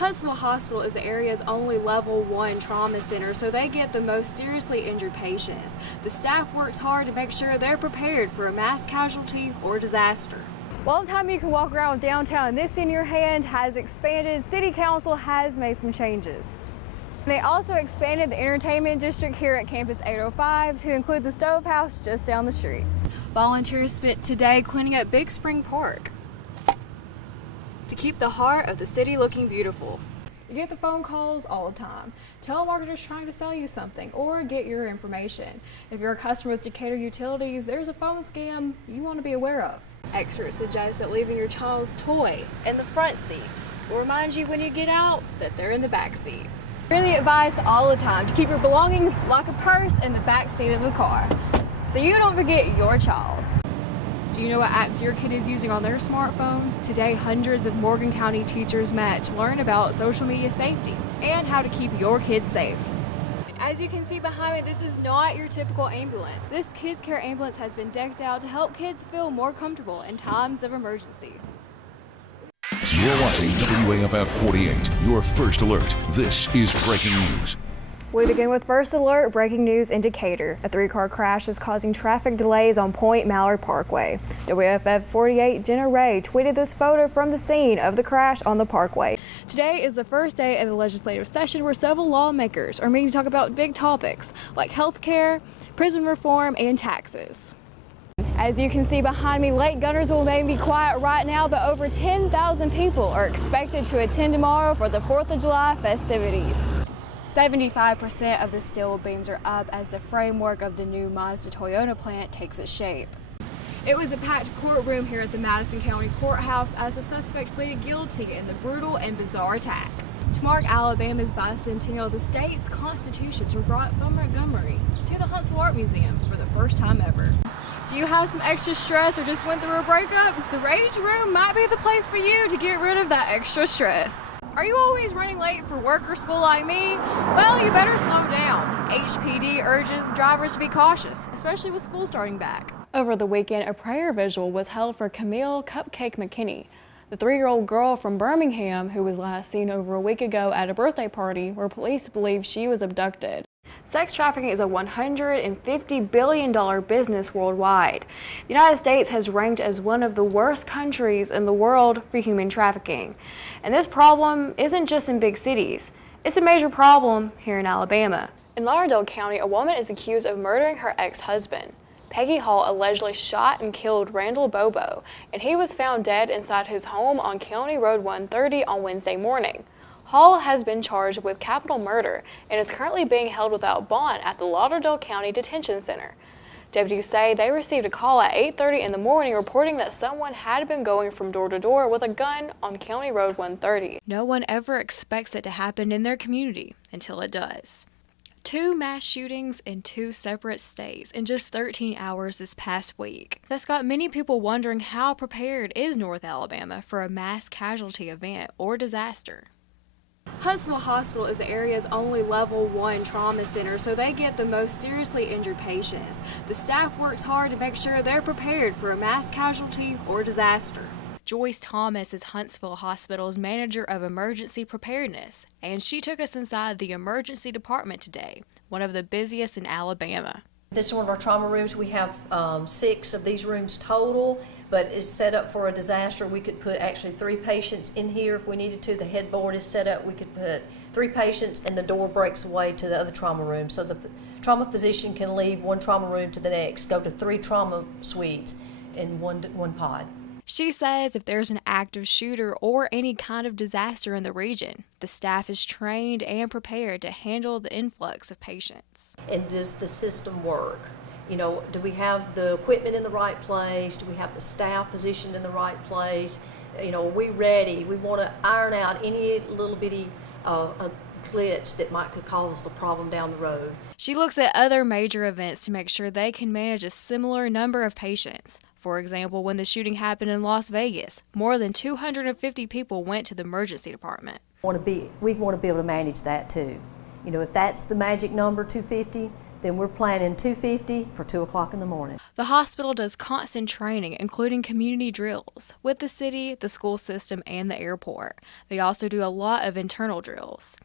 Huntsville Hospital is the area's only level 1 trauma center, so they get the most seriously injured patients. The staff works hard to make sure they're prepared for a mass casualty or disaster. Well, the time you can walk around downtown, this in your hand has expanded. City Council has made some changes. They also expanded the entertainment district here at Campus 805 to include the Stove House just down the street. Volunteers spent today cleaning up Big Spring Park to keep the heart of the city looking beautiful. You get the phone calls all the time. Telemarketers trying to sell you something or get your information. If you're a customer with Decatur Utilities, there's a phone scam you want to be aware of. Experts suggest that leaving your child's toy in the front seat will remind you when you get out that they're in the back seat. Really advise all the time to keep your belongings like a purse in the back seat of the car so you don't forget your child. Do you know what apps your kid is using on their smartphone? Today, hundreds of Morgan County teachers met to learn about social media safety and how to keep your kids safe. As you can see behind me, this is not your typical ambulance. This Kids Care ambulance has been decked out to help kids feel more comfortable in times of emergency. You're watching WAFF 48, your first alert. This is breaking news. We begin with first alert, breaking news in Decatur. A 3-car crash is causing traffic delays on Point Mallard Parkway. WAFF 48 Jenna Ray tweeted this photo from the scene of the crash on the parkway. Today is the first day of the legislative session where several lawmakers are meeting to talk about big topics like health care, prison reform, and taxes. As you can see behind me, Lake Gunners will maybe be quiet right now, but over 10,000 people are expected to attend tomorrow for the 4th of July festivities. 75% of the steel beams are up as the framework of the new Mazda Toyota plant takes its shape. It was a packed courtroom here at the Madison County Courthouse as the suspect pleaded guilty in the brutal and bizarre attack. To mark Alabama's bicentennial, the state's constitutions were brought from Montgomery to the Huntsville Art Museum for the first time ever. Do you have some extra stress or just went through a breakup? The Rage Room might be the place for you to get rid of that extra stress. Are you always running late for work or school like me? Well, you better slow down. HPD urges drivers to be cautious, especially with school starting back. Over the weekend, a prayer vigil was held for Camille Cupcake McKinney, the 3-year-old girl from Birmingham who was last seen over a week ago at a birthday party where police believe she was abducted. Sex trafficking is a $150 billion business worldwide. The United States has ranked as one of the worst countries in the world for human trafficking. And this problem isn't just in big cities. It's a major problem here in Alabama. In Lauderdale County, a woman is accused of murdering her ex-husband. Peggy Hall allegedly shot and killed Randall Bobo, and he was found dead inside his home on County Road 130 on Wednesday morning. Hall has been charged with capital murder and is currently being held without bond at the Lauderdale County Detention Center. Deputies say they received a call at 8:30 in the morning reporting that someone had been going from door to door with a gun on County Road 130. No one ever expects it to happen in their community until it does. 2 mass shootings in 2 separate states in just 13 hours this past week. That's got many people wondering how prepared is North Alabama for a mass casualty event or disaster. Huntsville Hospital is the area's only level 1 trauma center, so they get the most seriously injured patients. The staff works hard to make sure they're prepared for a mass casualty or disaster. Joyce Thomas is Huntsville Hospital's manager of emergency preparedness, and she took us inside the emergency department today, one of the busiest in Alabama. This is one of our trauma rooms. We have 6 of these rooms total, but it's set up for a disaster. We could put actually 3 patients in here if we needed to. The headboard is set up. We could put 3 patients and the door breaks away to the other trauma room. So the trauma physician can leave one trauma room to the next, go to 3 trauma suites in one pod. She says if there's an active shooter or any kind of disaster in the region, the staff is trained and prepared to handle the influx of patients. And does the system work? You know, do we have the equipment in the right place? Do we have the staff positioned in the right place? You know, are we ready? We want to iron out any little bitty glitch that could cause us a problem down the road. She looks at other major events to make sure they can manage a similar number of patients. For example, when the shooting happened in Las Vegas, more than 250 people went to the emergency department. We want to be able to manage that too. You know, if that's the magic number, 250, then we're planning 250 for 2 o'clock in the morning. The hospital does constant training, including community drills with the city, the school system, and the airport. They also do a lot of internal drills.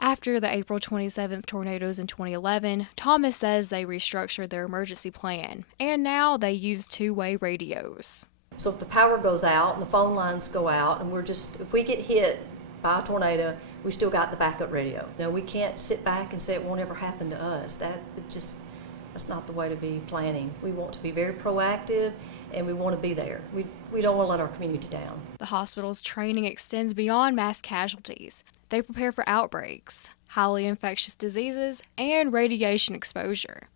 After the April 27th tornadoes in 2011, Thomas says they restructured their emergency plan, and now they use two-way radios. So if the power goes out and the phone lines go out, and if we get hit by a tornado, we still got the backup radio. Now, we can't sit back and say it won't ever happen to us. That's not the way to be planning. We want to be very proactive, and we want to be there. We don't want to let our community down. The hospital's training extends beyond mass casualties. They prepare for outbreaks, highly infectious diseases, and radiation exposure.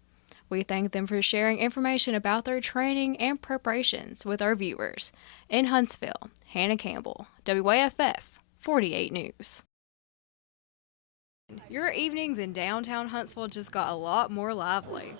We thank them for sharing information about their training and preparations with our viewers. In Huntsville, Hannah Campbell, WAFF 48 News. Your evenings in downtown Huntsville just got a lot more lively.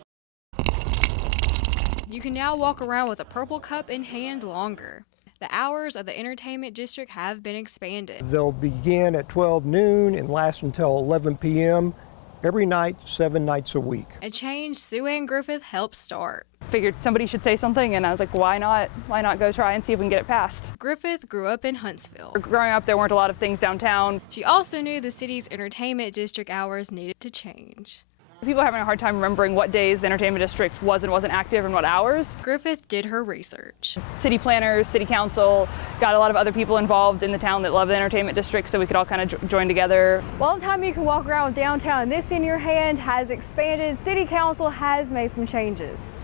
You can now walk around with a purple cup in hand longer. The hours of the entertainment district have been expanded. They'll begin at 12 noon and last until 11 p.m. every night, 7 nights a week. A change Sue Ann Griffith helped start. Figured somebody should say something, and I was like, why not? Why not go try and see if we can get it passed? Griffith grew up in Huntsville. Growing up, there weren't a lot of things downtown. She also knew the city's entertainment district hours needed to change. People are having a hard time remembering what days the entertainment district was and wasn't active and what hours. Griffith did her research. City planners, city council, got a lot of other people involved in the town that love the entertainment district, so we could all kind of join together. While the time you can walk around with downtown and this in your hand has expanded, City Council has made some changes.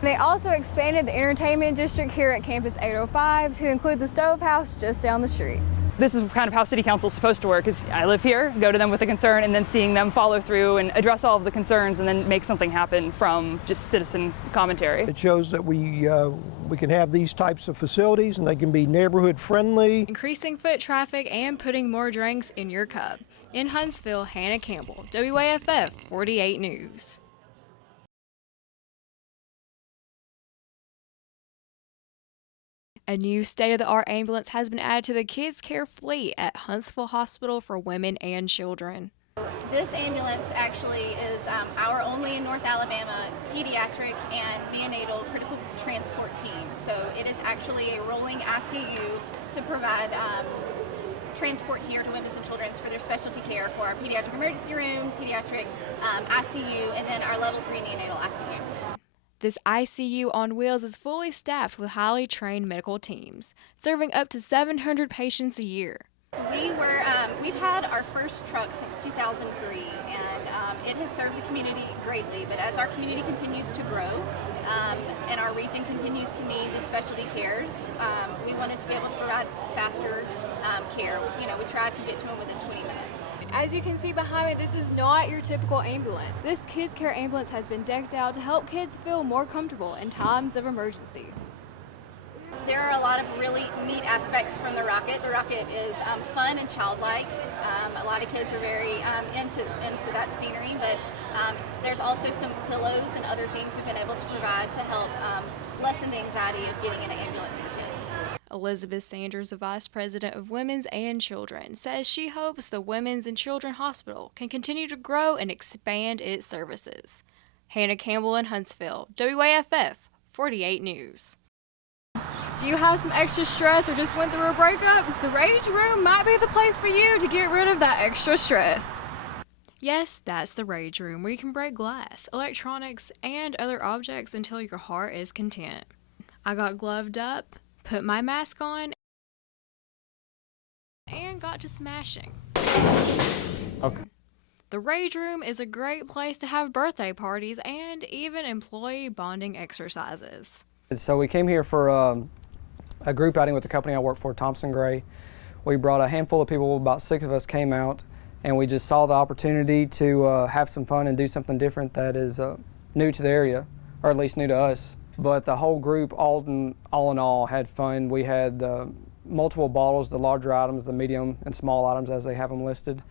They also expanded the entertainment district here at Campus 805 to include the Stove House just down the street. This is kind of how City Council is supposed to work, is I live here, go to them with a concern, and then seeing them follow through and address all of the concerns and then make something happen from just citizen commentary. It shows that we can have these types of facilities and they can be neighborhood friendly. Increasing foot traffic and putting more drinks in your cup. In Huntsville, Hannah Campbell, WAFF 48 News. A new state-of-the-art ambulance has been added to the Kids Care fleet at Huntsville Hospital for Women and Children. This ambulance actually is our only in North Alabama pediatric and neonatal critical transport team. So it is actually a rolling ICU to provide transport here to women and children for their specialty care for our pediatric emergency room, pediatric ICU, and then our level 3 neonatal ICU. This ICU on wheels is fully staffed with highly trained medical teams, serving up to 700 patients a year. We've had our first truck since 2003, and it has served the community greatly. But as our community continues to grow, and our region continues to need the specialty cares, we wanted to be able to provide faster care. You know, we tried to get to them within 20 minutes. As you can see behind me, this is not your typical ambulance. This Kids Care ambulance has been decked out to help kids feel more comfortable in times of emergency. There are a lot of really neat aspects from the rocket. The rocket is fun and childlike. A lot of kids are very into that scenery, but there's also some pillows and other things we've been able to provide to help lessen the anxiety of getting in an ambulance for kids. Elizabeth Sanders, the Vice President of Women's and Children, says she hopes the Women's and Children Hospital can continue to grow and expand its services. Hannah Campbell in Huntsville, WAFF 48 News. Do you have some extra stress or just went through a breakup? The Rage Room might be the place for you to get rid of that extra stress. Yes, that's the Rage Room, where you can break glass, electronics, and other objects until your heart is content. I got gloved up, put my mask on, and got to smashing. Okay. The Rage Room is a great place to have birthday parties and even employee bonding exercises. So we came here for a group outing with the company I work for, Thompson Gray. We brought a handful of people, about 6 of us came out, and we just saw the opportunity to have some fun and do something different that is new to the area, or at least new to us. But the whole group, all in all, had fun. We had multiple bottles, the larger items, the medium and small items as they have them listed,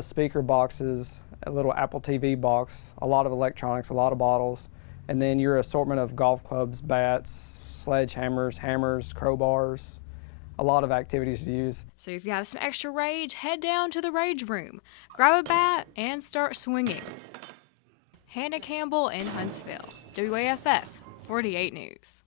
speaker boxes, a little Apple TV box, a lot of electronics, a lot of bottles, and then your assortment of golf clubs, bats, sledgehammers, hammers, crowbars, a lot of activities to use. So if you have some extra rage, head down to the Rage Room, grab a bat, and start swinging. Hannah Campbell in Huntsville. WAFF 48 News.